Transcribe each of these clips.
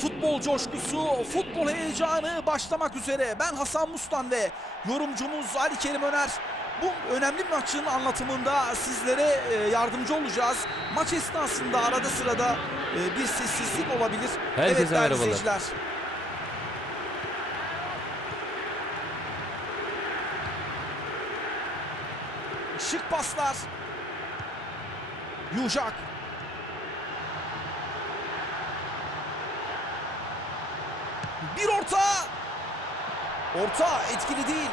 Futbol coşkusu, futbol heyecanı başlamak üzere. Ben Hasan Mustan ve yorumcumuz Ali Kerim Öner bu önemli maçın anlatımında sizlere e, yardımcı olacağız. Maç esnasında arada sırada e, bir sessizlik olabilir. Herkese evet değerli merhabalar. izleyiciler. Şık paslar. Yujak. Bir orta. Orta etkili değil.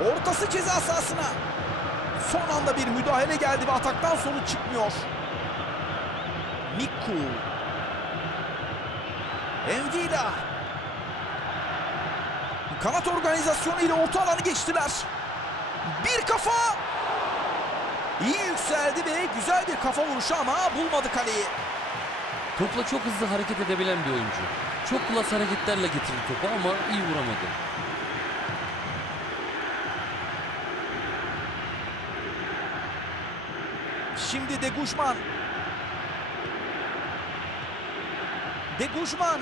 Ortası ceza sahasına. Son anda bir müdahale geldi ve ataktan sonuç çıkmıyor. Miku. Envila. Kanat organizasyonu ile orta alanı geçtiler. Bir kafa. İyi yükseldi ve güzel bir kafa vuruşu ama bulmadı kaleyi. Topla çok hızlı hareket edebilen bir oyuncu. Çok klas hareketlerle getirdi topu ama iyi vuramadı. Şimdi De Guzman. De Guzman.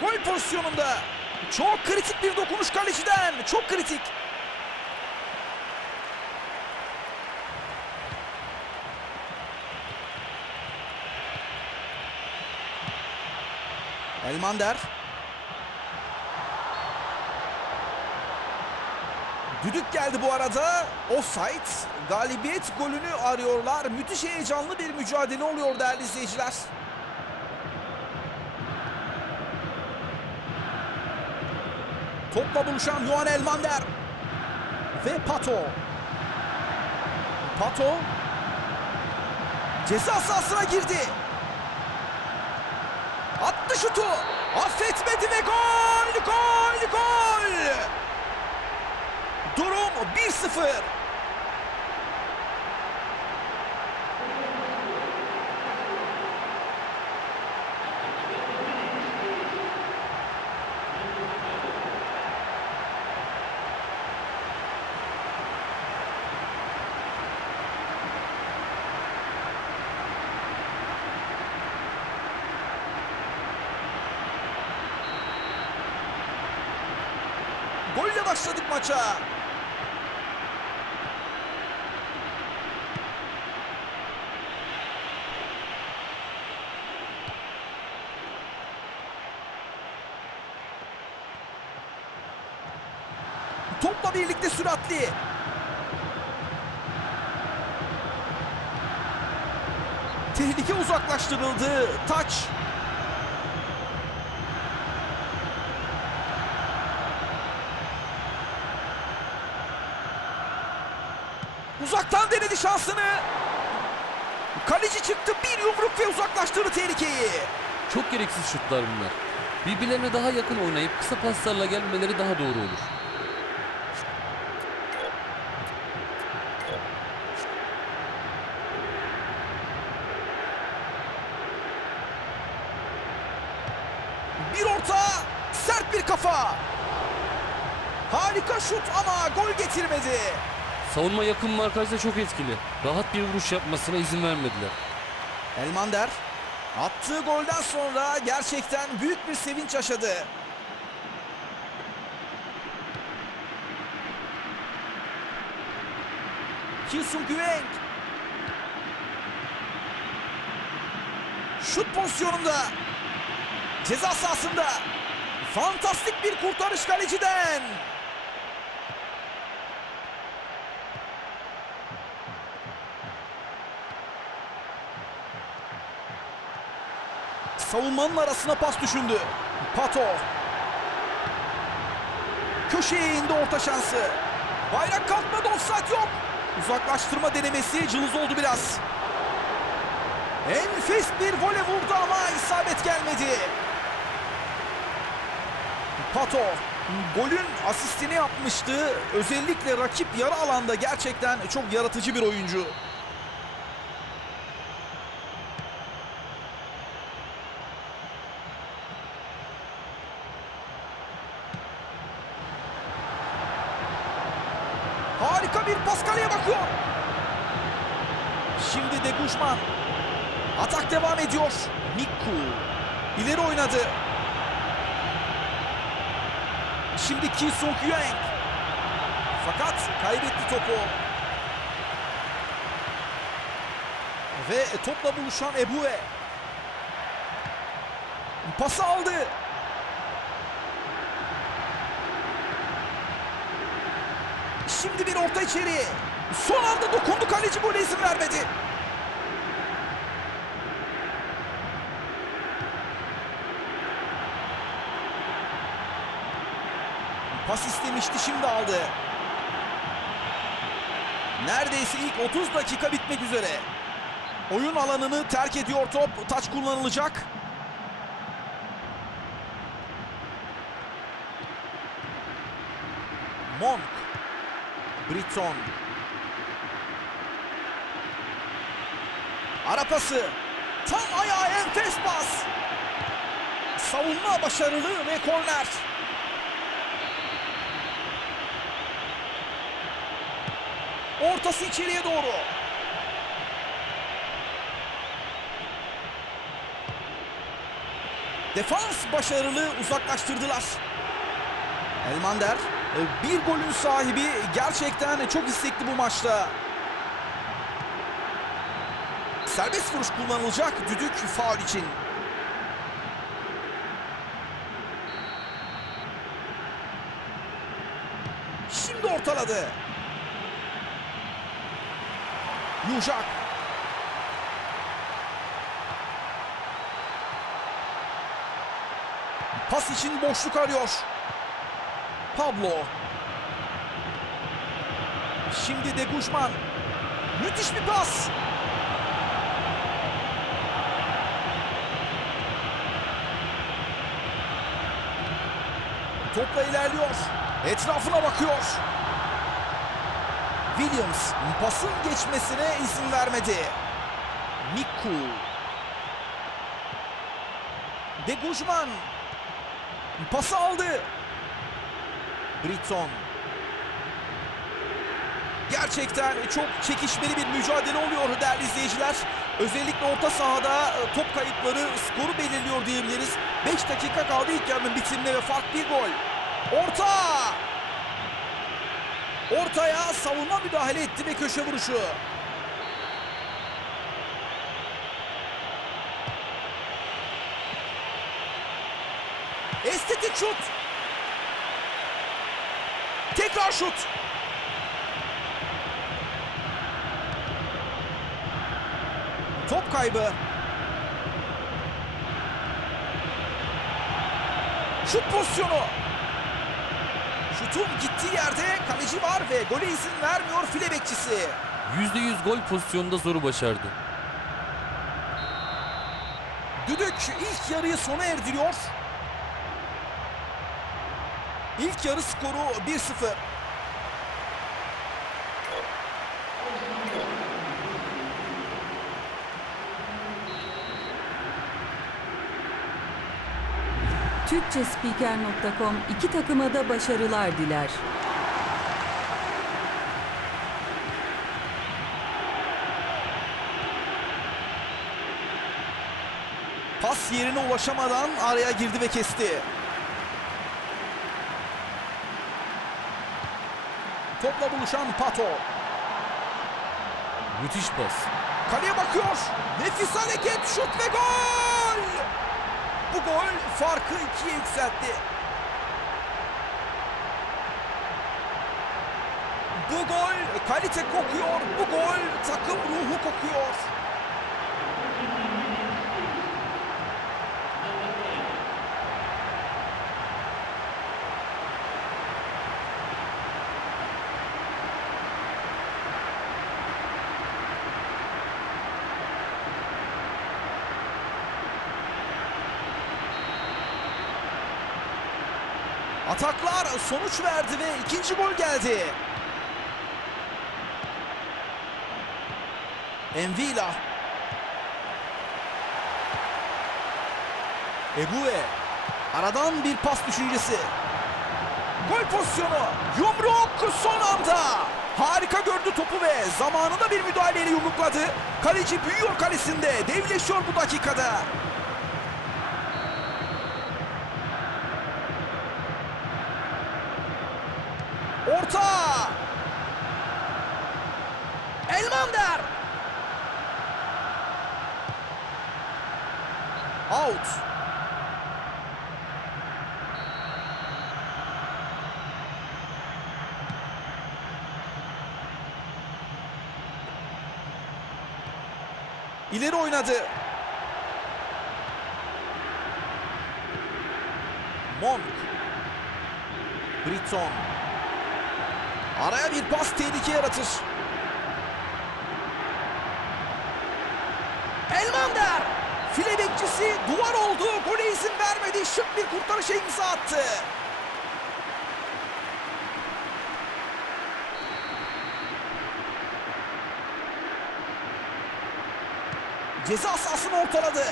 Gol pozisyonunda. Çok kritik bir dokunuş kaleciden. Çok kritik. Elmander. Düdük geldi bu arada. Offside. Galibiyet golünü arıyorlar. Müthiş heyecanlı bir mücadele oluyor değerli izleyiciler. Topla buluşan Juan Elmander. Ve Pato. Pato. Ceza sahasına girdi. Attı şutu. Affetmedi ve gol! Gol! Gol! Durum 1-0. Golle başladık maça. Topla birlikte süratli. Tehlike uzaklaştırıldı. Taç. Uzaktan denedi şansını. Kaleci çıktı bir yumruk ve uzaklaştırdı tehlikeyi. Çok gereksiz şutlar bunlar. Birbirlerine daha yakın oynayıp kısa paslarla gelmeleri daha doğru olur. Bir orta, sert bir kafa. Harika şut ama gol getirmedi. Savunma yakın markajda çok etkili. Rahat bir vuruş yapmasına izin vermediler. Elmander attığı golden sonra gerçekten büyük bir sevinç yaşadı. Kyusung Güvenk. Şut pozisyonunda. Ceza sahasında. Fantastik bir kurtarış kaleciden. Savunmanın arasına pas düşündü. Pato. Köşeye indi orta şansı. Bayrak kalkmadı offside yok. Uzaklaştırma denemesi cılız oldu biraz. Enfes bir vole vurdu ama isabet gelmedi. Pato golün asistini yapmıştı. Özellikle rakip yarı alanda gerçekten çok yaratıcı bir oyuncu. Harika bir pas kaleye bakıyor. Şimdi de Guzman. Atak devam ediyor. Mikku ileri oynadı. Şimdi Ki Sung Yueng. Fakat kaybetti topu. Ve topla buluşan Ebue. Pası aldı. Şimdi bir orta içeri. Son anda dokundu kaleci gole izin vermedi. Pas istemişti şimdi aldı. Neredeyse ilk 30 dakika bitmek üzere. Oyun alanını terk ediyor top. Taç kullanılacak. Monk. Britton. Ara pası. Tam ayağa enfes pas. Savunma başarılı ve korner. Ortası içeriye doğru. Defans başarılı uzaklaştırdılar. Elmander e, bir golün sahibi gerçekten çok istekli bu maçta. Serbest vuruş kullanılacak düdük faul için. Şimdi ortaladı. Yujak. Pas için boşluk arıyor. Pablo. Şimdi de Guzman. Müthiş bir pas. Topla ilerliyor. Etrafına bakıyor. Williams pasın geçmesine izin vermedi. Miku. De Guzman. Pası aldı. Britton. Gerçekten çok çekişmeli bir mücadele oluyor değerli izleyiciler. Özellikle orta sahada e, top kayıpları skoru belirliyor diyebiliriz. 5 dakika kaldı ilk yarının bitimine ve fark bir gol. Orta! Ortaya savunma müdahale etti ve köşe vuruşu. Estetik şut. Tekrar şut. Top kaybı. Şut pozisyonu. Şutun gittiği yerde kaleci var ve gole izin vermiyor file bekçisi. %100 gol pozisyonunda zoru başardı. Düdük ilk yarıyı sona erdiriyor. İlk yarı skoru 1-0. Türkçespiker.com iki takıma da başarılar diler. Pas yerine ulaşamadan araya girdi ve kesti. Topla buluşan Pato. Müthiş pas. Kaleye bakıyor. Nefis hareket, şut ve farkı ikiye yükseltti. Bu gol kalite kokuyor. Bu gol takım ruhu kokuyor. Ataklar sonuç verdi ve ikinci gol geldi. Envila. Ebue. Aradan bir pas düşüncesi. Gol pozisyonu. Yumruk son anda. Harika gördü topu ve zamanında bir müdahaleyle yumrukladı. Kaleci büyüyor kalesinde. Devleşiyor bu dakikada. Orta. Elmander. Out. İleri oynadı. Monk. Britton. Araya bir pas tehlike yaratır. Elmander. Bekçisi duvar oldu. Gole izin vermedi. Şık bir kurtarışa imza attı. Ceza sahasını ortaladı.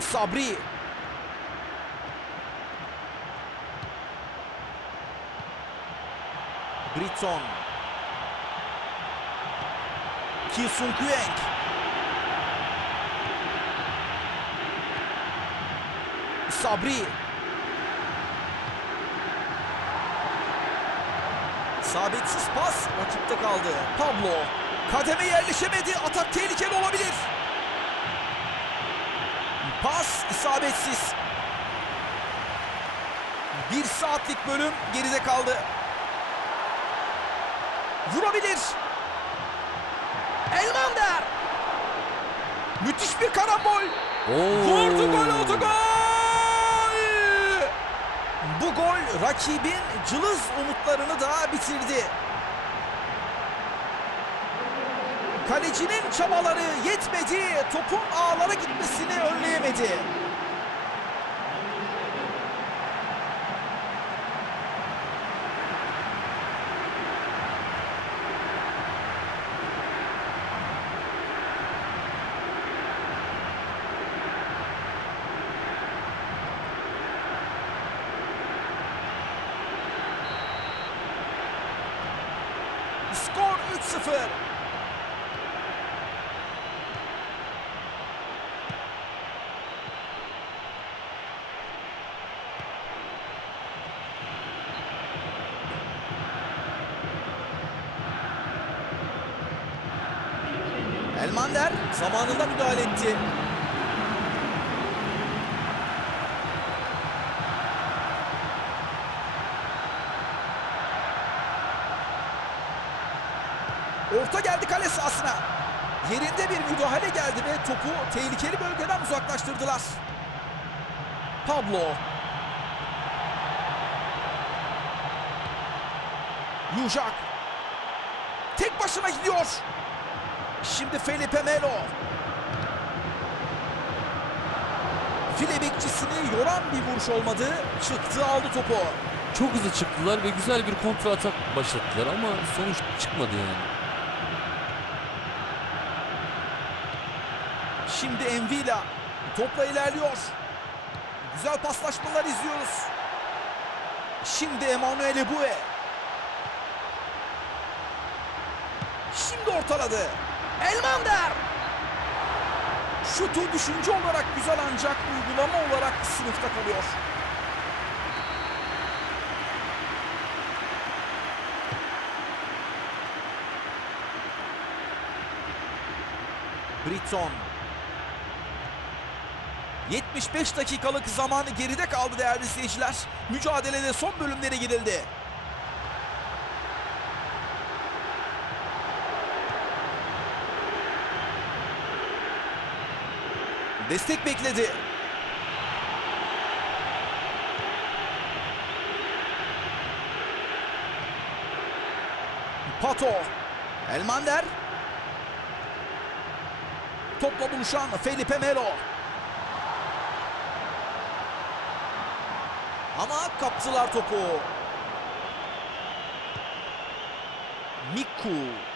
Sabri. Britton. Ki Sung Kueng. Sabri. Sabitsiz pas rakipte kaldı. Pablo. Kademe yerleşemedi. Atak tehlikeli olabilir. Pas isabetsiz. Bir saatlik bölüm geride kaldı. Vurabilir. Elmander. Müthiş bir karambol. Oo. Vurdu gol oldu gol. Bu gol rakibin cılız umutlarını da bitirdi. Kalecinin çabaları yetmedi. Topun ağlara gitmesini önleyemedi. Skor 3-0. Elmander zamanında müdahale etti. Orta geldi kale sahasına. Yerinde bir müdahale geldi ve topu tehlikeli bölgeden uzaklaştırdılar. Pablo. Yujak. Tek başına gidiyor. Şimdi Felipe Melo. File bekçisini yoran bir vuruş olmadı. Çıktı aldı topu. Çok hızlı çıktılar ve güzel bir kontra atak başlattılar ama sonuç çıkmadı yani. Şimdi Envila topla ilerliyor. Güzel paslaşmalar izliyoruz. Şimdi Emanuel Ebue. Şimdi ortaladı. Elmander. Şutu düşünce olarak güzel ancak uygulama olarak sınıfta kalıyor. Britton. 75 dakikalık zamanı geride kaldı değerli izleyiciler. Mücadelede son bölümlere girildi. Destek bekledi. Pato. Elmander. Topla buluşan Felipe Melo. Ama kaptılar topu. Miku.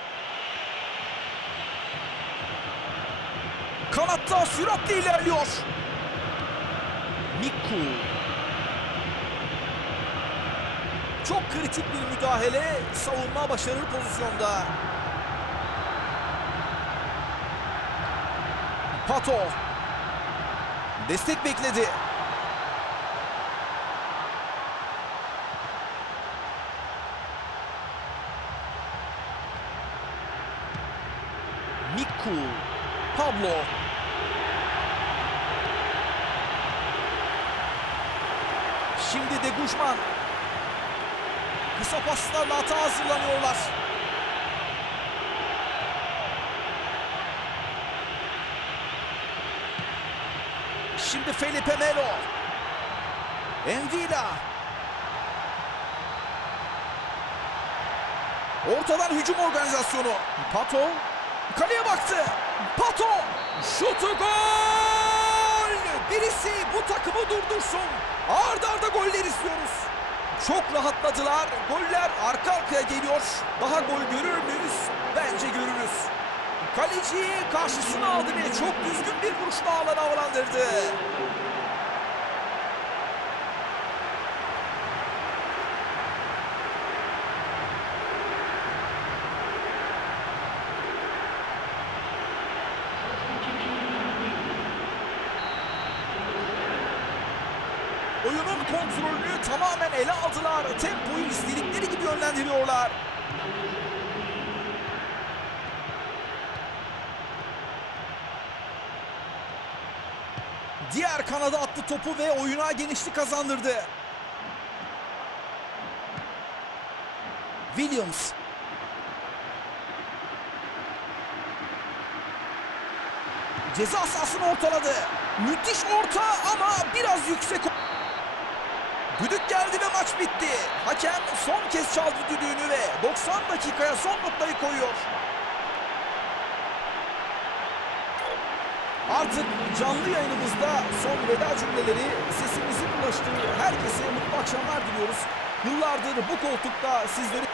Kanatta süratle ilerliyor. Miku. Çok kritik bir müdahale. Savunma başarılı pozisyonda. Pato. Destek bekledi. Miku. Pablo. Şimdi de Guzman. Kısa paslarla hata hazırlanıyorlar. Şimdi Felipe Melo. Envila. Ortadan hücum organizasyonu. Pato. Kaleye baktı. Pato. Şutu gol. Birisi bu takımı durdursun. Goller istiyoruz. Çok rahatladılar. Goller arka arkaya geliyor. Daha gol görür müyüz? Bence görürüz. Kaleci karşısına aldı ve çok düzgün bir vuruşla alana havalandırdı. Ele aldılar. Tempoyu istedikleri gibi yönlendiriyorlar. Diğer kanada attı topu ve oyuna genişlik kazandırdı. Williams. Ceza sahasını ortaladı. Müthiş orta ama biraz yüksek. Düdük geldi ve maç bitti. Hakem son kez çaldı düdüğünü ve 90 dakikaya son noktayı koyuyor. Artık canlı yayınımızda son veda cümleleri sesimizin ulaştığı herkese mutlu akşamlar diliyoruz. Yıllardır bu koltukta sizleri